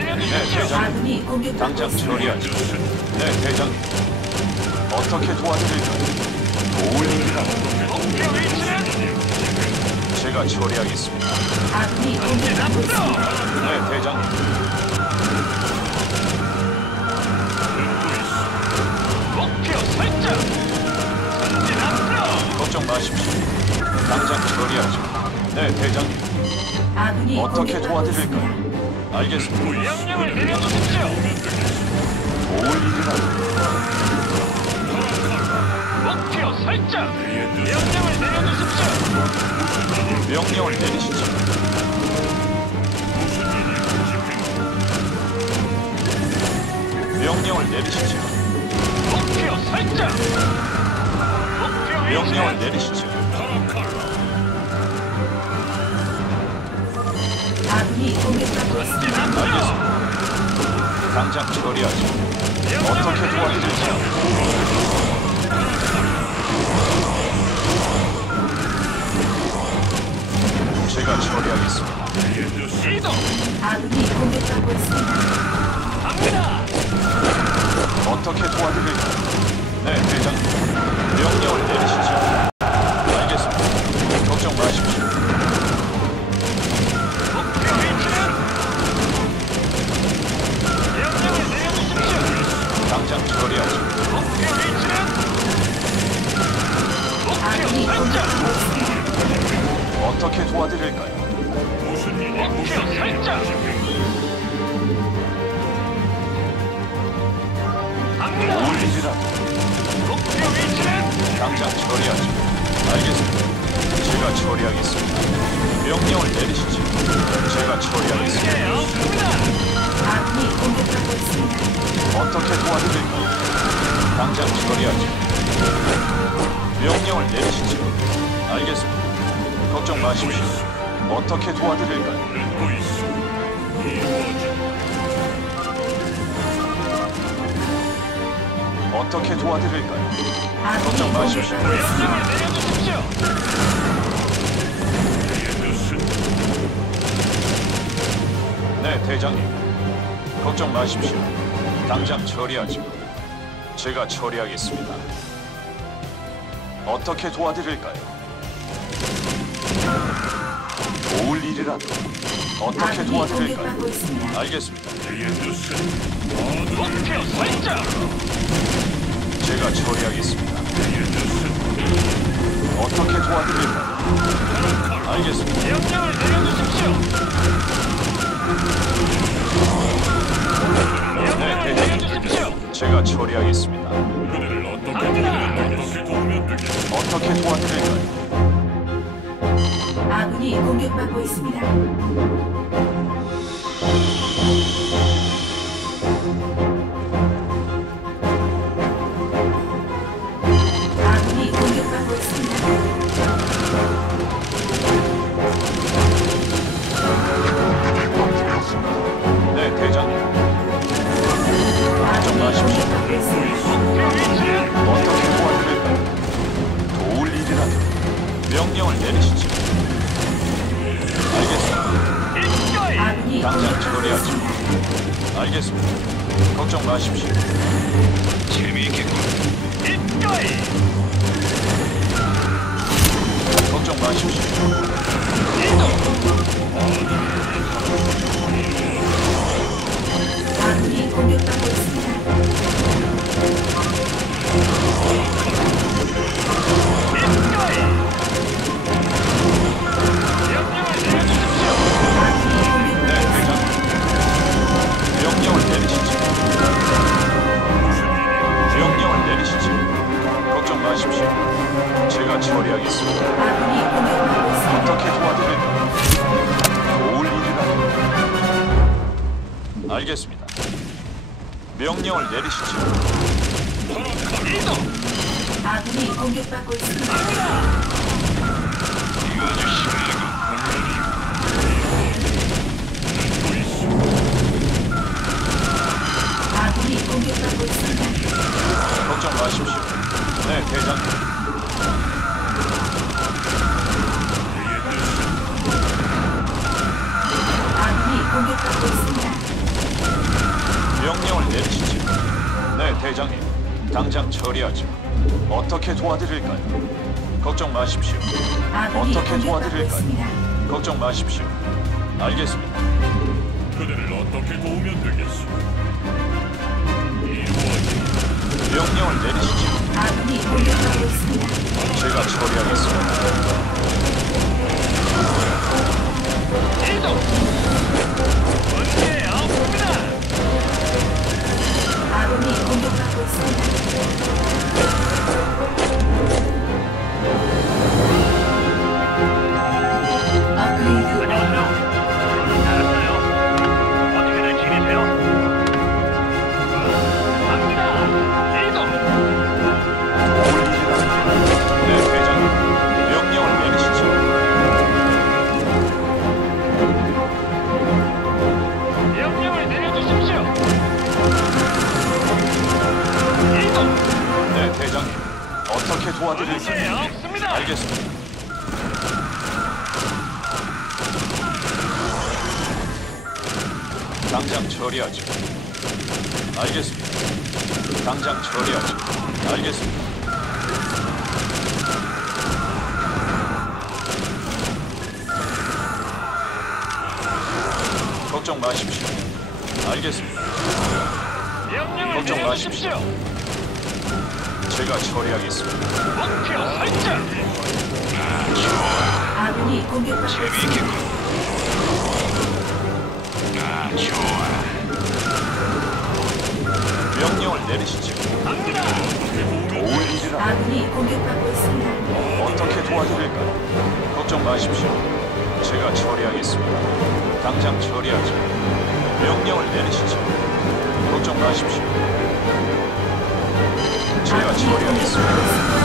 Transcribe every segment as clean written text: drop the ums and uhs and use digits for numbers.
대장님. 아군이 공격받고 당장 있습니다. 처리하죠. 네, 대장님. 어떻게 도와드릴까요? 도울 일이라도 목표 위치는 제가 처리하겠습니다. 아군이 공격받고 있습니다. 네, 대장님. 목표 설정. 전진 앞으로. 걱정 마십시오. 당장 처리하죠. 네, 대장님. 아군이 어떻게 공격받고 도와드릴까요? 있습니다. 알겠습니다. 명령을 내려주십시오. 도울 일이라도 목표 설정. 명령을 내려주십시오. 명령을 내리시죠. 명령을 내리시죠. 목표 설정. 목표 명령을 위치는 내리시죠. 아군이 공격받고 있습니다. 전진 앞으로. 알겠습니다. 당장 처리하죠. 어떻게 도와드릴까요? 제가 처리하겠습니다. 이동. 아군이 공격받고 있습니다. 갑니다. 어떻게 도와드릴까요? 네, 대장님. 명령을 내리시죠. 알겠습니다. 걱정 마십시오. 목표 위치는 명령을 내려주십시오. 당장 처리하죠. 목표 위치는 목표 아군이 설정. 공격받고 있습니다. 어떻게 도와드릴까요? 목표 설정. 갑니다. 도울 일이라도 목표 위치는 당장 처리하죠. 알겠습니다. 제가 처리하겠습니다. 명령을 내리시죠. 제가 처리하겠습니다. 문제 없습니다. 아군이 공격받고 있습니다. 어떻게 도와드릴까요? 당장 처리하죠. 명령을 내리시죠. 알겠습니다. 걱정 마십시오. 어떻게 도와드릴까요? 어떻게 도와드릴까요? 아군이 걱정 마십시오. 공격받고 있습니다. 명령을 내려주십시오. 네, 대장님. 걱정 마십시오. 당장 처리하죠. 제가 처리하겠습니다. 어떻게 도와드릴까요? 도울 일이라도 어떻게 아군이 도와드릴까요? 공격받고 있습니다. 알겠습니다. 목표 설정. 제가 처리하겠습니다. 어떻게 도와드릴까요? 알겠습니다. 명령을 내려주십시오. 명령을 네, 내려주십시오. 제가 처리하겠습니다. 갑니다. 어떻게 도와드릴까요? 아군이 공격받고 있습니다. 아군이 공격받고 있습니다. 네, 대장님. 걱정 아군이 마십시오. 공격받고 있습니다. 목표 위치는 어떻게 도와드릴까요? 도울 일이라도 명령을 내리시죠. 알겠습니다. 입가이. 아군이 당장 공격받고 처리하죠. 있습니다. 알겠습니다. 걱정 마십시오. 재미있겠군. 입가이. 걱정 마십시오. 이동. 아군이 공격받고 있습니다. 입가이. 명령을 내려주십시오. 네, 대장님. 명령을 내리시죠. 명령을 내리시죠. 걱정 마십시오. 제가 처리하겠습니다. 아군이 공격받고 있습니다. 어떻게 도와드릴까요? 도울 일이라도. 알겠습니다. 명령을 내리시죠. 이동. 아군이 공격받고 있습니다. 아군이 공격받고 있습니다. 걱정 마십시오. 네, 대장님. 아군이 공격받고 있습니다. 대장님, 당장 처리하죠. 어떻게 도와드릴까요? 걱정 마십시오. 아군이 어떻게 공격받고 도와드릴까요? 있습니다. 걱정 마십시오. 알겠습니다. 그대를 어떻게 도우면 되겠소? 이루어지. 명령을 내리시죠. 아군이 공격받고 있습니다. 제가 처리하겠습니다. 이동. 문제 없습니다. 아군이 공격받고 있습니다. 업그레이드 완료. 알았어요. 어떻게들 지내세요? 갑니다. 이동. 네, 대장님. 명령을 내리시죠. 명령을 내려주십시오. 이동. 네, 대장님. 어떻게 문제 도와드릴까요? 없습니다. 알겠습니다. 당장 처리하죠. 알겠습니다. 당장 처리하죠. 알겠습니다. 걱정 마십시오. 알겠습니다. 명령을 걱정 내려주십시오. 제가 처리하겠습니다. 목표 설정. 아군이 공격받고 있습니다. 명령을 내리시죠. 갑니다. 도울 일이라 아군이 공격받고 있습니다. 어떻게 도와드릴까요? 걱정 마십시오. 제가 처리하겠습니다. 당장 처리하죠. 명령을 내리시죠. 걱정 마십시오. 제가 아군이 처리하겠습니다. 공격받고 있습니다.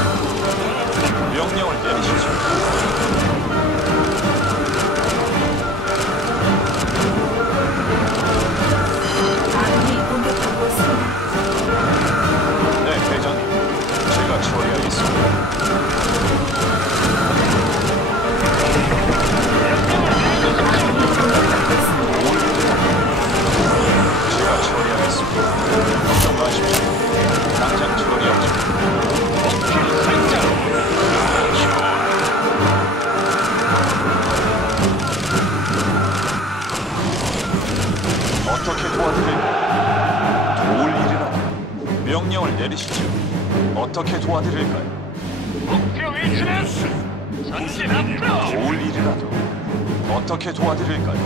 명령을 내리시죠. 아군이 공격받고 있습니다. 네, 대장님. 제가 처리하겠습니다. 아군이 공격받고 있습니다. 제가 처리하겠습니다. 걱정 마십시오. 당장 처리하죠. 목표 설정. 어떻게 도와드릴까요? 도울 일이라도 명령을 내리시죠. 어떻게 도와드릴까요? 목표 위치는 전진 앞으로. 도울 일이라도 어떻게 도와드릴까요?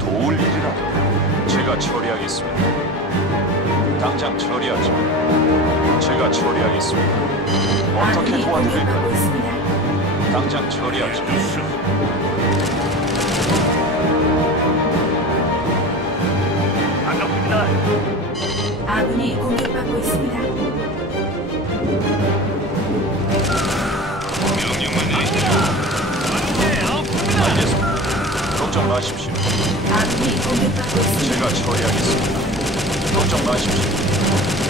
도울 일이라도 제가 처리하겠습니다. 당장 처리하죠. 제가 처리하겠습니다. 어떻게 아군이 공격받고 도와드릴까요? 있습니다. 당장 처리하죠. 반갑습니다. 아군이 공격받고 있습니다. 명령만 내리시죠. 문제 없습니다. 알겠습니다. 걱정 마십시오. 아군이 공격받고 있습니다. 제가 처리하겠습니다. 걱정 마십시오.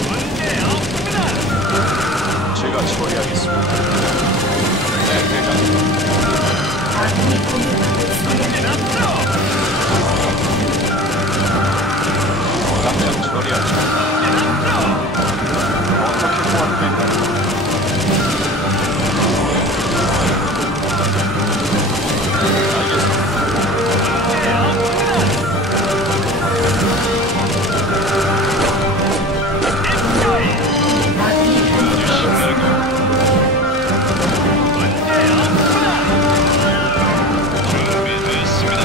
문제 없습니다. 제가 처리하겠습니다. 네, 대장님. 아군이 공격받고 있습니다. 전진 앞으로. 당장 처리하죠. 전진 앞으로. 어떻게 도와드릴까요? 알겠습니다. 문제 없습니다. 입가이. 아군이 공격받고 있습니다. 문제 없습니다. 준비됐습니다.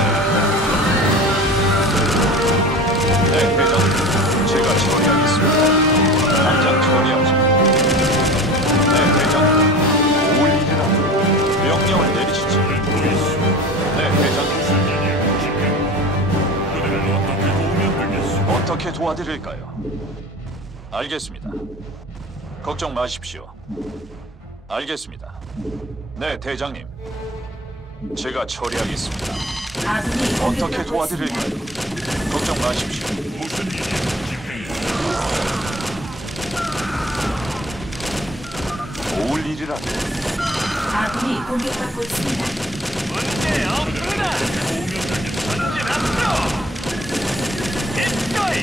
네, 대장님. 제가 처리하겠습니다. 당장 처리하죠. 네, 대장님. 도울 일이라도 명령을 내리시죠. 네, 대장님. 그대를 어떻게 도우면 되겠소? 어떻게 도와드릴까요? 알겠습니다. 걱정 마십시오. 알겠습니다. 네, 대장님. 제가 처리하겠습니다. 아군이 어떻게 공격받고 있습니다. 도와드릴까요? 걱정 마십시오. 무슨 일이 도울 일이라도 아군이 공격받고 있습니다. 문제 없습니다. 전진 앞으로. 입가이.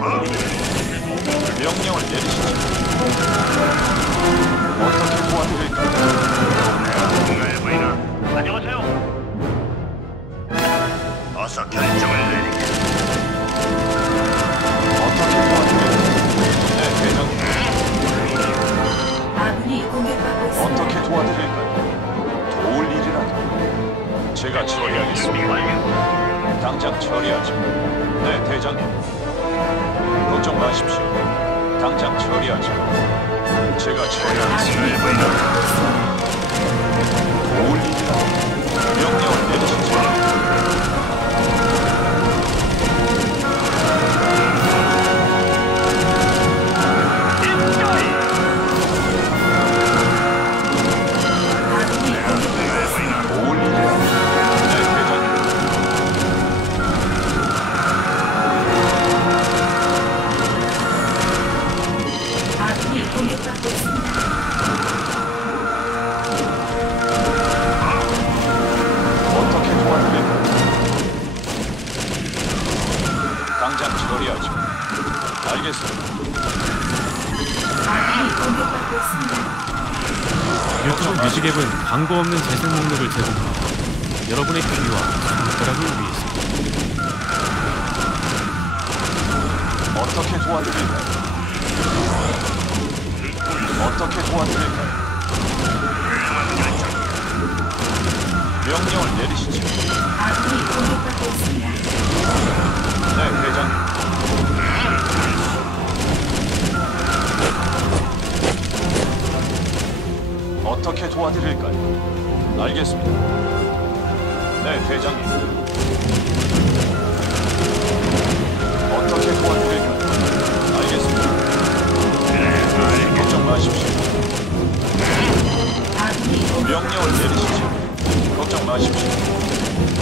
명령을 내리시죠. 어떻게 도와드릴까요? 안녕하세요. 어서 결정을 내리게. 어떻게 도와드릴까요? 네, 대장님. 아군이 공격받고 있습니다. 어떻게 도와드릴까요? 도울 일이라도 제가 처리하겠습니다. 준비 완료. 당장 처리하죠. 네, 대장님. 걱정 마십시오. 당장 처리하죠. 제가 처리하겠습니다. 아군이 공격받고 있습니다. 도울 일이라도 명령을 내리시죠. 아군이 공격받고 있습니다. 도울 일이라도 네, 대장님. 아군이 공격받고 있습니다. 어떻게 도와드릴까요? 당장 처리하죠. 알겠습니다. 아군이 공격받고 있습니다. 유튜브 뮤직앱은 광고 없는 재생 목록을 제공합니다. 여러분의 귀와 손가락을 위해서. 어떻게 도와드릴까요? 어떻게 도와드릴까요? 명령을 내리시죠. 아군이 공격받고 있습니다. 네, 대장님. 어떻게 도와드릴까요? 알겠습니다. 네, 대장님. 어떻게 도와드릴까요? 알겠습니다. 걱정 마십시오. 아군이 공격받고 명령을 내리시죠. 걱정 마십시오.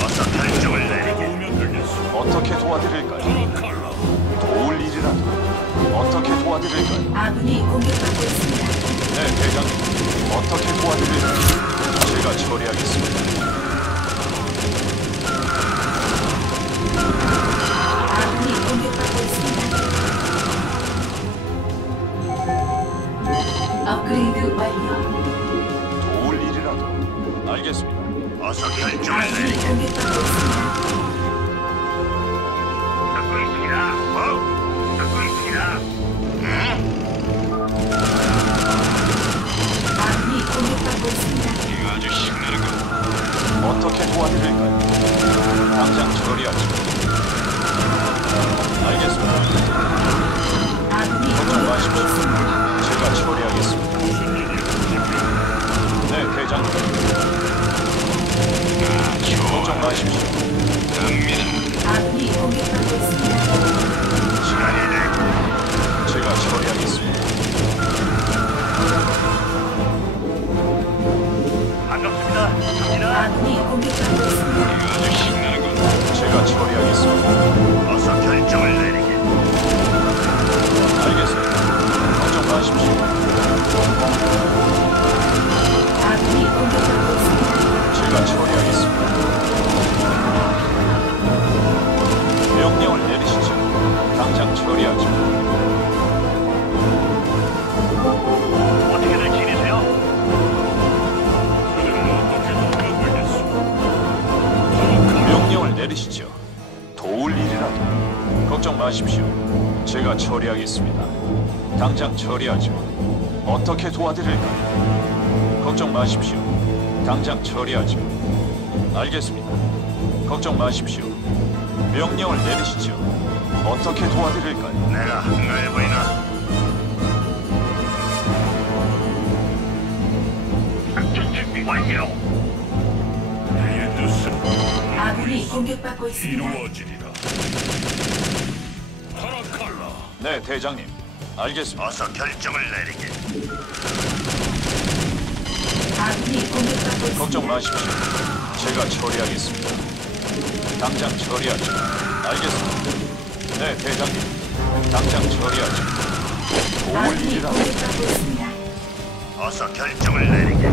어서 결정을 내리게. 오면 되겠어. 어떻게 도와드릴까요? 칼라. 도울 일이라도 어떻게 도와드릴까요? 아군이 공격받고 있습니다. 네, 대장님. 어떻게 도와드릴까요? 제가 처리하겠습니다. 아군이 공격받고 있습니다. 업그레이드 완료. 도울 일이라도 알겠습니다. 어서 결정을 아군이 내리게. 공격받고 있습니다. 듣고 있습니다. 듣고 있습니다. 아군이 공격받고 있습니다. 이거 아주 신나는 거. 어떻게 도와드릴까요? 당장 처리하죠. 알겠습니다. 아군이 걱정 공격받고 마십시오. 있습니다. 제가 처리하겠습니다. 무슨 일이야? 네, 대장님. 걱정 마십시오. 아군이 공격받고 있습니다. 시간이 돼. 제가 처리하겠습니다. 반갑습니다. 갑니다. 아군이 공격받고 있습니다. 이거 아주 신나는 거. 제가 처리하겠습니다. 어서 결정을 내리게. 알겠습니다. 걱정 마십시오. 아군이 공격받고 있습니다. 제가 처리하겠습니다. 명령을 내리시죠. 당장 처리하죠. 어떻게들 지내세요? 그들은 어떻게 도우면 되겠어? 명령을 내리시죠. 도울 일이라도 걱정 마십시오. 제가 처리하겠습니다. 당장 처리하죠. 어떻게 도와드릴까요? 걱정 마십시오. 당장 처리하죠. 알겠습니다. 걱정 마십시오. 명령을 내리시죠. 어떻게 도와드릴까요? 내가 한가해 보이나? 작전 준비 완료. 내 뜻은 아군이 공격받고 있습니다. 이루어지리라. 타라칼라. 네, 대장님. 알겠습니다. 어서 결정을 내리게. 아군이 공격받고 있습니다. 걱정 마십시오. 제가 처리하겠습니다. 당장 처리하죠. 알겠습니다. 네, 대장님. 당장 처리하죠. 도울 아군이 일이라도 공격받고 있습니다. 어서 결정을 내리게.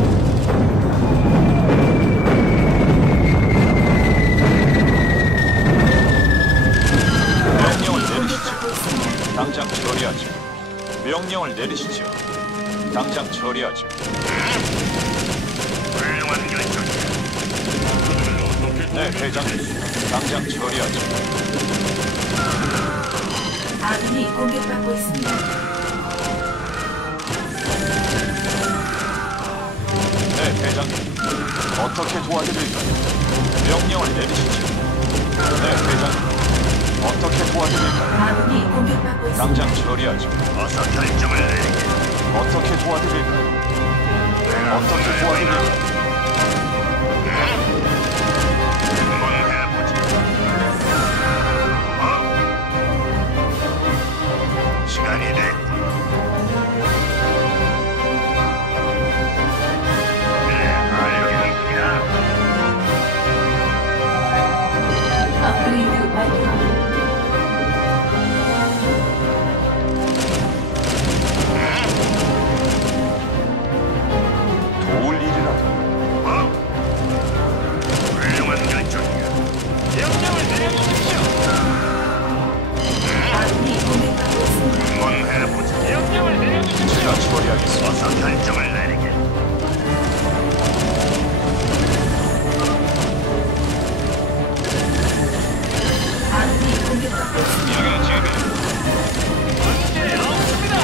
명령을 아군이 내리시죠. 공격받고 있습니다. 당장 처리하죠. 명령을 내리시죠. 당장 처리하죠. 훌륭한 결정이야. 네, 대장님. 당장 처리하죠. 아군이 공격받고 있습니다. 네, 대장님. 어떻게 도와드릴까요? 명령을 내리시죠. 네, 대장님. 어떻게 도와드릴까요? 아군이 공격받고 있습니다. 당장 처리하죠. 어서 결정을 내리게. 어떻게 도와드릴까요? 어떻게 도와드릴까요? 한번 해보지. 시간이 됐고. 그래, 알겠습니다. 업그레이드 완료. 도울 일이라도. 훌륭한 결정이야. 명령을 내려주십시오. 아군이 공격받고 있습니다. 한번 해보지. 명령을 내려주십시오. 제가 처리하겠습니다. 어서 결정을 내리게. 아군이 공격받고 있습니다. 문제 없습니다.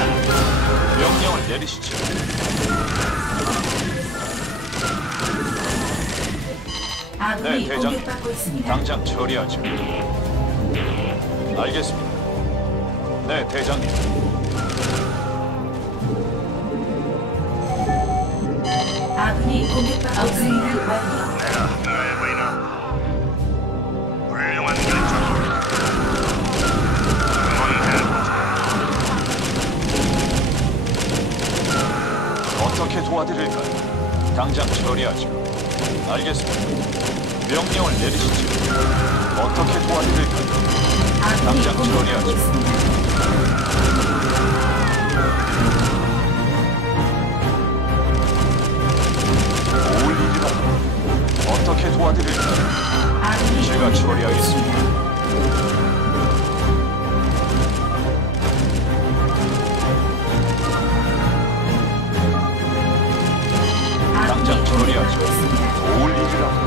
명령을 내리시죠. 아군이 네, 대장. 공격받고 있습니다. 당장 처리하죠. 알겠습니다. 네, 대장님. 아군이 공격받고 업그레이드 완료. 내가 한가해 보이나? 훌륭한 결정이야. 한번 해보지. 어떻게 도와드릴까요? 당장 처리하죠. 알겠습니다. 명령을 내리시죠. 어떻게 도와드릴까요? 아군이 당장 공격받고 처리하죠. 있습니다. 도울 일이라도. 어떻게 도와드릴까요? 아군이 제가 공격받고 처리하겠습니다. 있습니다. 당장 아군이 처리하죠. 공격받고 있습니다. 도울 일이라도.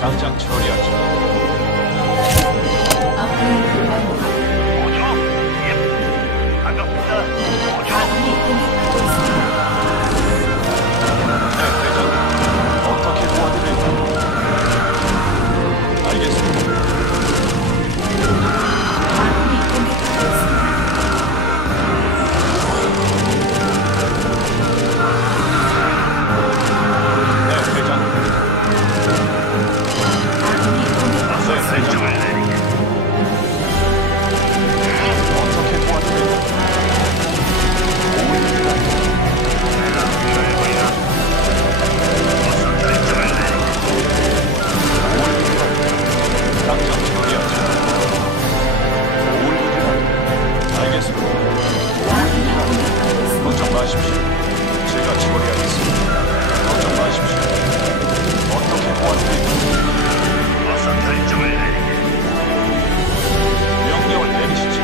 당장 처리하죠. 업그레이드 완료. 오죠? 예. 반갑습니다. 오죠? 아군이 공격받고 있습니다. 네, 대장님. 어떻게 도와드릴까요? 알겠습니다. 아군이 공격받고 있습니다. 네, 대장님. 아군이 공격받고 네, 있습니다. 결정을 내리게. 어떻게 도와드릴까요? 도울 일이라도. 내가 한가해 보이나? 어서 결정을 내리게. 도울 일이라도. 당장 처리하죠. 도울 일이라도. 알겠습니다. 아군이 공격받고 있습니다. 걱정 마십시오. 제가 처리하겠습니다. 걱정 마십시오. 어떻게 도와드릴까요? 어서 결정을 내리게. 명령을 내리시죠.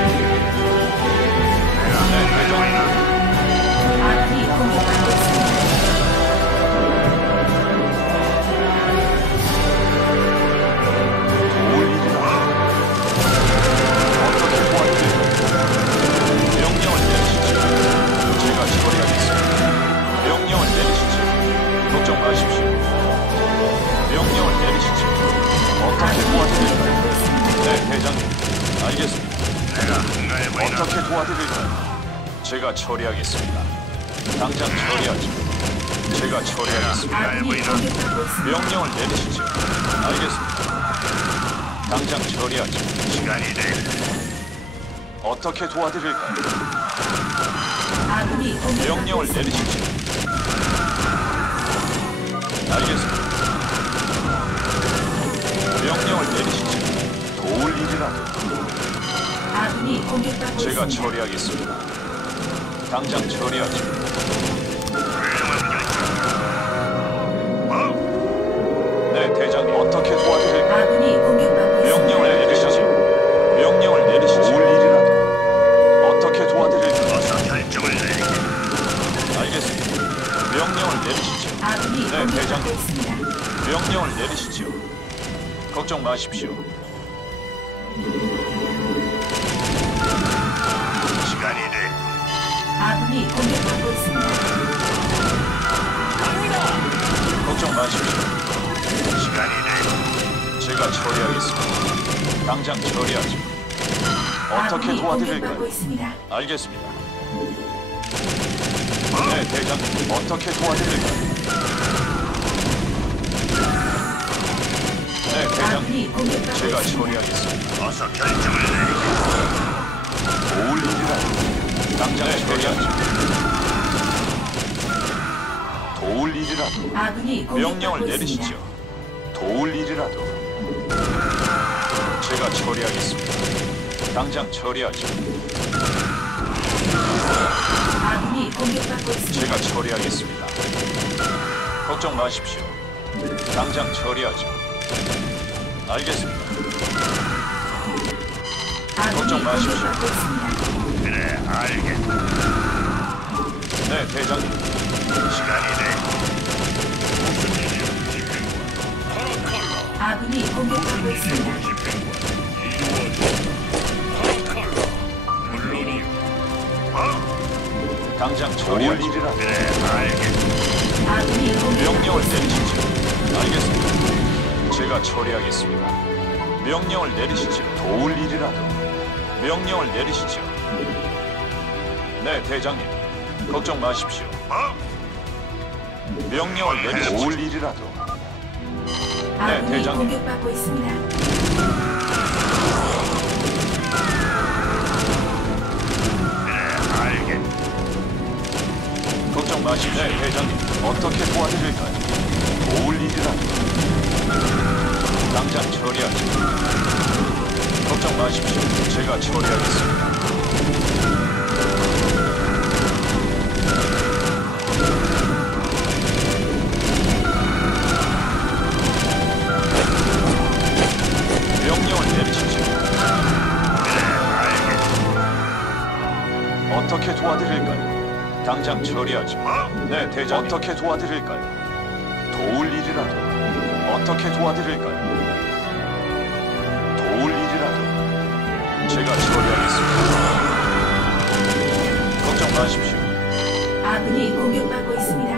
내가 네, 한가해 대장님. 보이나? 아군이 공격받고 있습니다. 도울 일이라도. 어떻게 도와드릴까요? 명령을 내리시죠. 제가 처리하겠습니다. 명령을 내리시죠. 걱정 마십시오. 명령을 내리시죠. 어떻게 아군이 도와드릴까요? 공격받고 있습니다. 네, 대장님. 알겠습니다. 내가 한가해 보이나? 어떻게 도와드릴까요? 제가 처리하겠습니다. 당장 처리하죠. 제가 처리하겠습니다. 아군이 공격받고 있습니다. 명령을 내리시죠. 알겠습니다. 당장 처리하죠. 시간이 됐고. 어떻게 도와드릴까요? 아군이 공격받고 명령을 있습니다. 내리시죠. 알겠습니다. 명령을 내리시죠. 도울 일이라도. 아군이 공격받고 제가 있습니다. 처리하겠습니다. 당장 처리하죠. 훌륭한 결정. 뭐? 네, 대장 어떻게 도와드릴까요? 아군이 공격받고 있습니다. 명령을 내리시죠. 명령을 내리시죠. 도울 일이라도. 어떻게 명령을 내리시죠. 아군이 네, 공격받고 대장님. 있습니다. 명령을 내리시죠. 걱정 마십시오. 시간이 돼. 아군이 공격받고 있습니다. 걱정 마십시오. 시간이 돼. 제가 처리하겠습니다. 당장 처리하죠. 어떻게 아군이 공격받고 도와드릴까요? 있습니다. 알겠습니다. 네, 대장님. 어떻게 도와드릴까요? 네, 대장님. 아군이 공격받고 제가 있습니다. 처리하겠습니다. 어서 결정을 내리게. 도울 일이라도 당장 처리하죠. 도울 일이라도 아군이 명령을 공격받고 내리시죠. 있습니다. 도울 일이라도 제가 처리하겠습니다. 당장 처리하죠. 아군이 공격받고 있습니다. 제가 처리하겠습니다. 걱정 마십시오. 당장 처리하죠. 알겠습니다. 아군이 걱정 마십시오. 공격받고 있습니다. 그래, 알겠다. 네, 대장님. 시간이 돼. 아군이 공격받고 있습니다. 당장 처리할 일이라도 그래, 알겠다. 아군이 공격받고 명령을 있습니다. 내리시죠. 알겠습니다. 제가 처리하겠습니다. 명령을 내리시죠. 도울 일이라도 명령을 내리시죠. 네, 대장님. 걱정 마십시오. 명령을 내리시죠. 도울 일이라도 아군이 대장님. 공격받고 있습니다. 그래, 알겠다. 걱정 마십시오. 네, 대장님. 어떻게 도와드릴까요? 도울 일이라도 당장 처리하죠. 걱정 마십시오. 제가 처리하겠습니다. 명령을 내리시죠. 어떻게 도와드릴까요? 당장 처리하죠. 네, 대장. 어떻게 도와드릴까요? 도울 일이라도 어떻게 도와드릴까요? 도울 일이라도 제가 처리하겠습니다. 걱정 마십시오. 아군이 공격받고 있습니다.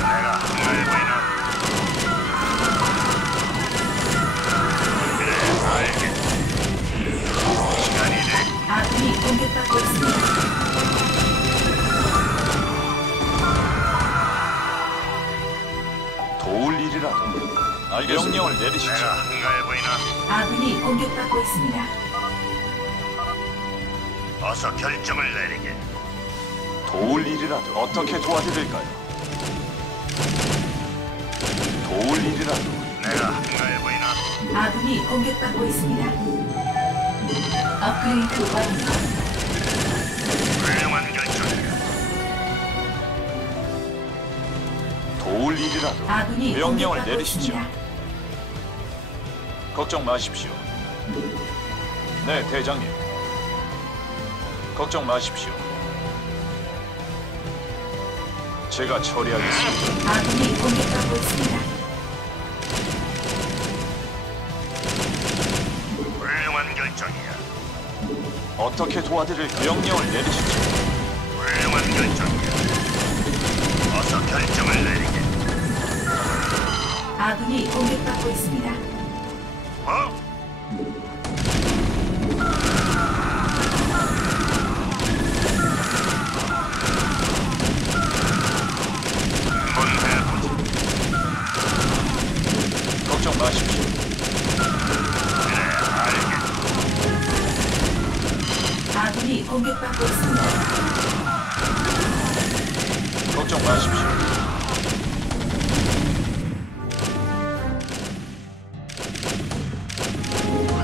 내가 한가해 보이나? 그래, 알겠다. 시간이 돼. 아군이 공격받고 있습니다. 도울 일이라도 알겠습니다. 명령을 내리시죠. 내가 한가해 보이나? 아군이 공격받고 있습니다. 어서 결정을 내리게. 도울 일이라도 어떻게 도와드릴까요? 도울 일이라도 내가 한가해 보이나? 아군이 공격받고 있습니다. 업그레이드 완료. 훌륭한 결정이야. 도울 일이라도 아군이 명령을 공격받고 내리시죠. 있습니다. 걱정 마십시오. 네, 대장님. 걱정 마십시오. 제가 처리하겠습니다. 아군이 공격받고 있습니다. 훌륭한 결정이야. 어떻게 도와드릴까요? 명령을 내리시죠. 훌륭한 결정이야. 어서 결정을 내리게. 아군이 공격받고 있습니다. 한번 해보자. 걱정 마십시오. 그래, 알겠다. 아군이 공격받고 있습니다. 걱정 마십시오.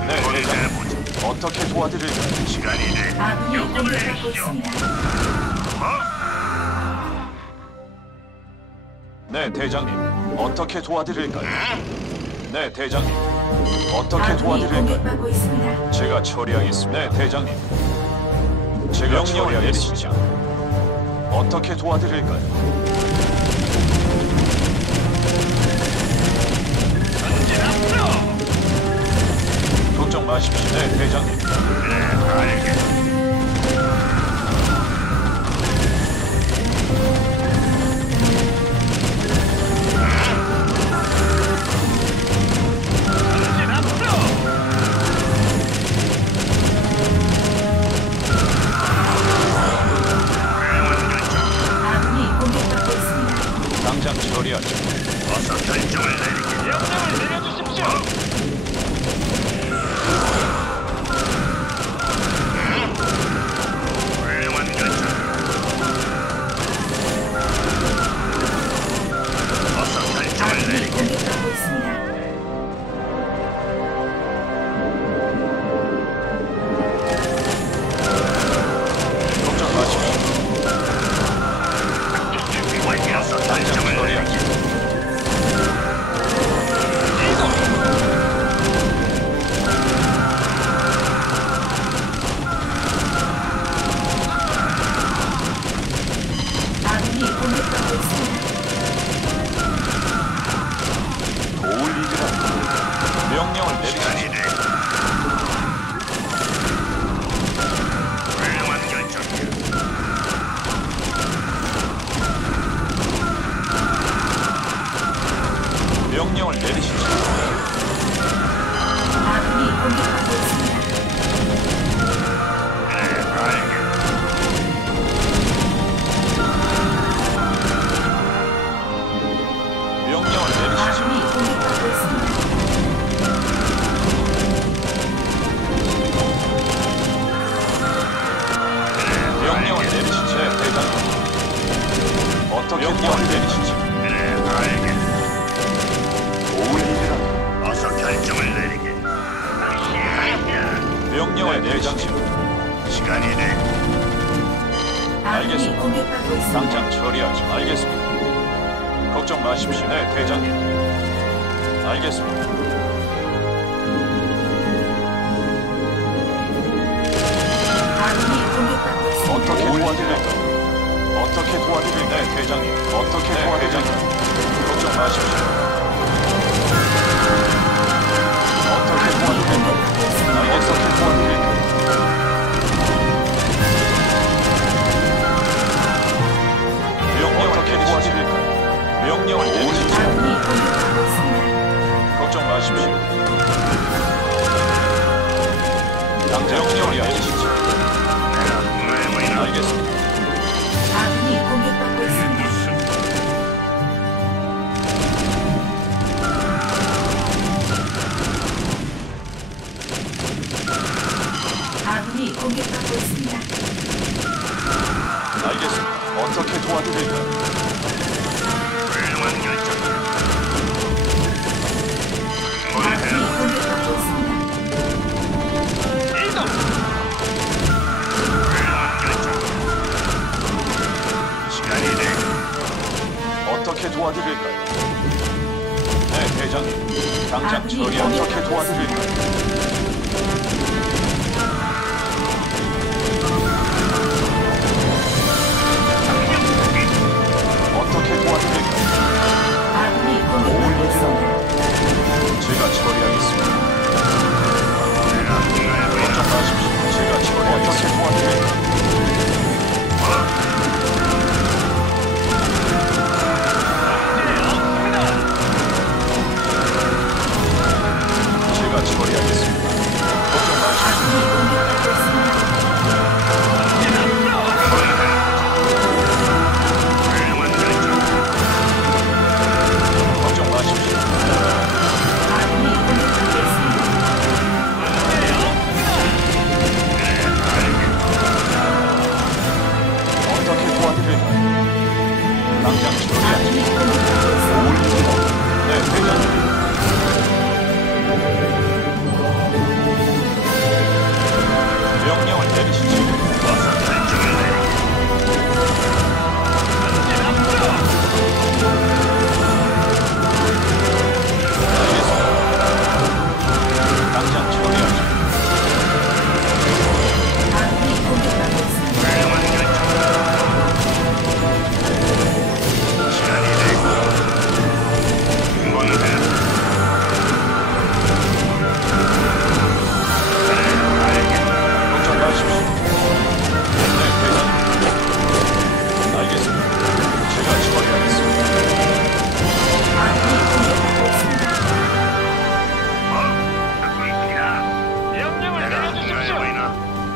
네, 한번 대장님. 해보자. 어떻게 도와드릴까요? 시간이 돼. 아군이 명령을 공격받고 내리시죠. 있습니다. 네, 대장님. 어떻게 도와드릴까요? 네, 대장님. 어떻게 아군이 도와드릴까요? 공격받고 있습니다. 제가 처리하겠습니다. 네, 대장님. 제가 명령을 내리시죠. 어떻게 도와드릴까요? 전진 앞으로. 걱정 마십시오. 네, 대장님. 그래, 알겠어. 전진 앞으로. 훌륭한 결정. 아군이 공격받고 있습니다. 당장 처리하죠. 어서 결정을 내리게. 명령을 내려주십시오. 훌륭한 결정. 어서 결정을 아군이 내리게. 공격받고 있습니다. 걱정 마십시오. 준비 완료. 어서 당장 결정을 처리하죠. 내리게. 아군이 공격받고 있습니다. 도울 일이라. 명령을 내리시죠. 시간이 돼. 훌륭한 결정이야. 명령을 내리시죠. 아군이 공격받고 있습니다. 그래, 알겠어. 명령을 내리시죠. 아군이 공격받고 있습니다. 명령을 내리시죠. 네, 대장님. 어떻게 명령을 내리시죠. 그래, 알겠어. 도울 일이라. 어서 결정을 내리게. 명령을 내리시죠. 시간이 돼. 아군이 알겠습니다. 공격받고 있습니다. 당장 처리하죠. 알겠습니다. 걱정 마십시오. 네, 대장님. 알겠습니다. 아군이 공격받고 있습니다. 어떻게 도와드릴까요? 어떻게 도와드릴까요? 네, 대장님. 어떻게 도와드릴까요? 걱정 마십시오. 어떻게 도와드릴까요? 공격받고 있습니다. 어떻게 도와드릴까요? 명령을 내리시죠. 명령을 내리시죠. 아군이 공격받고 있습니다. 걱정 마십시오. 당장 명령을 내리시죠. 내가 분노해 보이나? 알겠습니다. 아군이 공격받고 있습니다. 아군이 공격받고 있습니다. 알겠습니다. 어떻게 도와드릴까요? 훌륭한 결정이야. 아군이 공격받고 있습니다. 이동. 훌륭한 결정. 시간이 돼. 어떻게 도와드릴까요? 네, 대장님. 당장 아군이 처리 어떻게 도와드릴까요? 어떻게 도와드릴까요? 아군이 공격받고 있습니다. 제가 처리하겠습니다. 내가 분노해 보이나? 걱정 마십시오. 제가 처리하겠습니다. 어떻게 도와드릴까요? 제가 처리하겠습니다. 걱정 마십시오.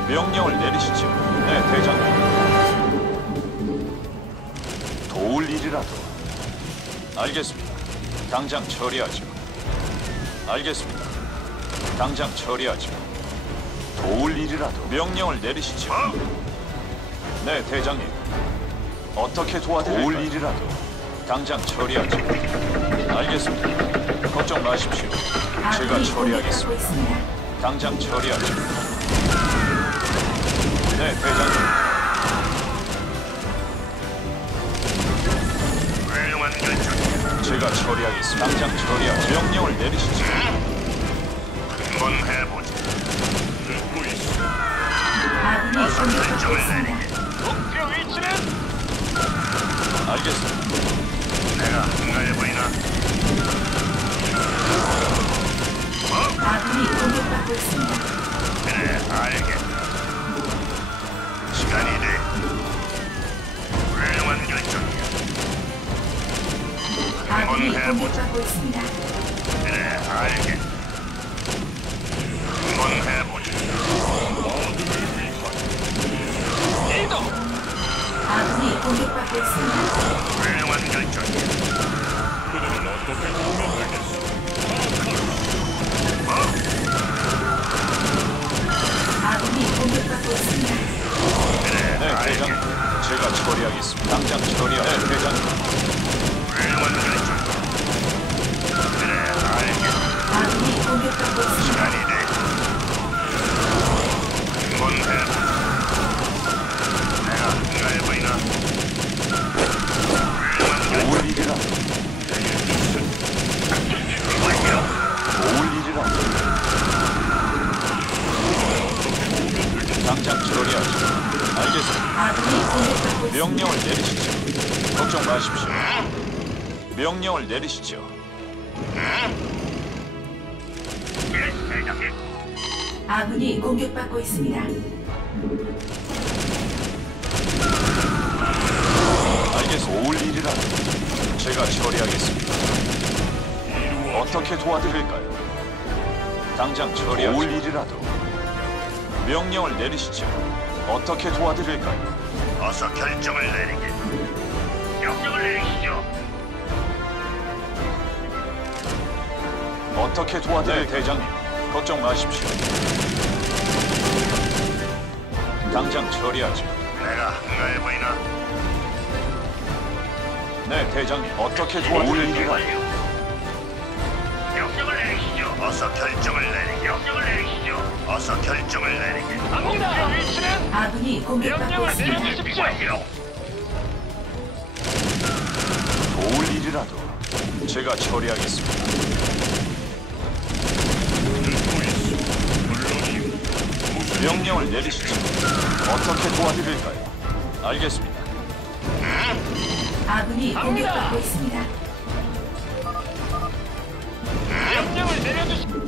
명령을 내리시죠. 네, 대장님. 도울 일이라도. 알겠습니다. 당장 처리하죠. 알겠습니다. 당장 처리하죠. 도울 일이라도. 명령을 내리시죠. 네, 대장님. 어떻게 도와드릴까요? 도울 일이라도. 당장 처리하죠. 알겠습니다. 걱정 마십시오. 제가 아군이 공격받고 처리하겠습니다. 있습니다. 당장 처리하죠. 네, 대장님. 훌륭한 결정이야. 제가 처리하겠습니다. 당장 처리하죠. 명령을 내리시죠. 한번 해보자. 듣고 있어. 아군이 어서 공격받고 결정을 있습니다. 내리게. 목표 위치는 알겠습니다. 내가 한가해 보이나? 아군이 공격받고 있습니다. 그래, 알겠다. 시간이 돼. 훌륭한 결정이야. 한번 아군이 해보자. 공격받고 있습니다. 그래, 알겠다. 한번 해보자. 이동. 아군이 공격받고 있습니다. 훌륭한 결정이야. 아군이 공격받고 있습니다. 네, 대장님. 제가 처리하겠습니다. 당장 처리하죠. 네, 대장님. 훌륭한 결정이야. 그래, 알겠다. 아군이 공격받고 있습니다. 시간이 돼. 한번 해보자. 내가 한가해 보이나? 훌륭한 결정. 도울 일이라도. 도울 일이라도. 당장 처리하죠. 알겠습니다. 아군이 공격받고 있습니다. 명령을 내리시죠. 걱정 마십시오. 명령을 내리시죠. 예, 대장님. 아군이 공격받고 있습니다. 알겠습니다. 도울 일이라도. 제가 처리하겠습니다. 어떻게 도와드릴까요? 당장 처리하죠. 도울 일이라도. 명령을 내리시죠. 어떻게 도와드릴까요? 어서 결정을 내리게. 결정을 내리시죠. 어떻게 도와드릴 대장님? 걱정 마십시오. 당장 처리하죠. 내가 한가해 보이나? 네, 대장님. 어떻게 도와드릴까요? 결정을 내리시죠. 어서 결정을 내리게. 결정을 내리시죠. 어서 결정을 내리게. 갑니다. 목표 위치는 아군이 공격받고 명령을 있습니다. 내려주십시오. 도울 일이라도. 제가 처리하겠습니다. 명령을 내리시죠. 어떻게 도와드릴까요? 알겠습니다. 아군이 공격받고 있습니다. 명령을 내려주십시오.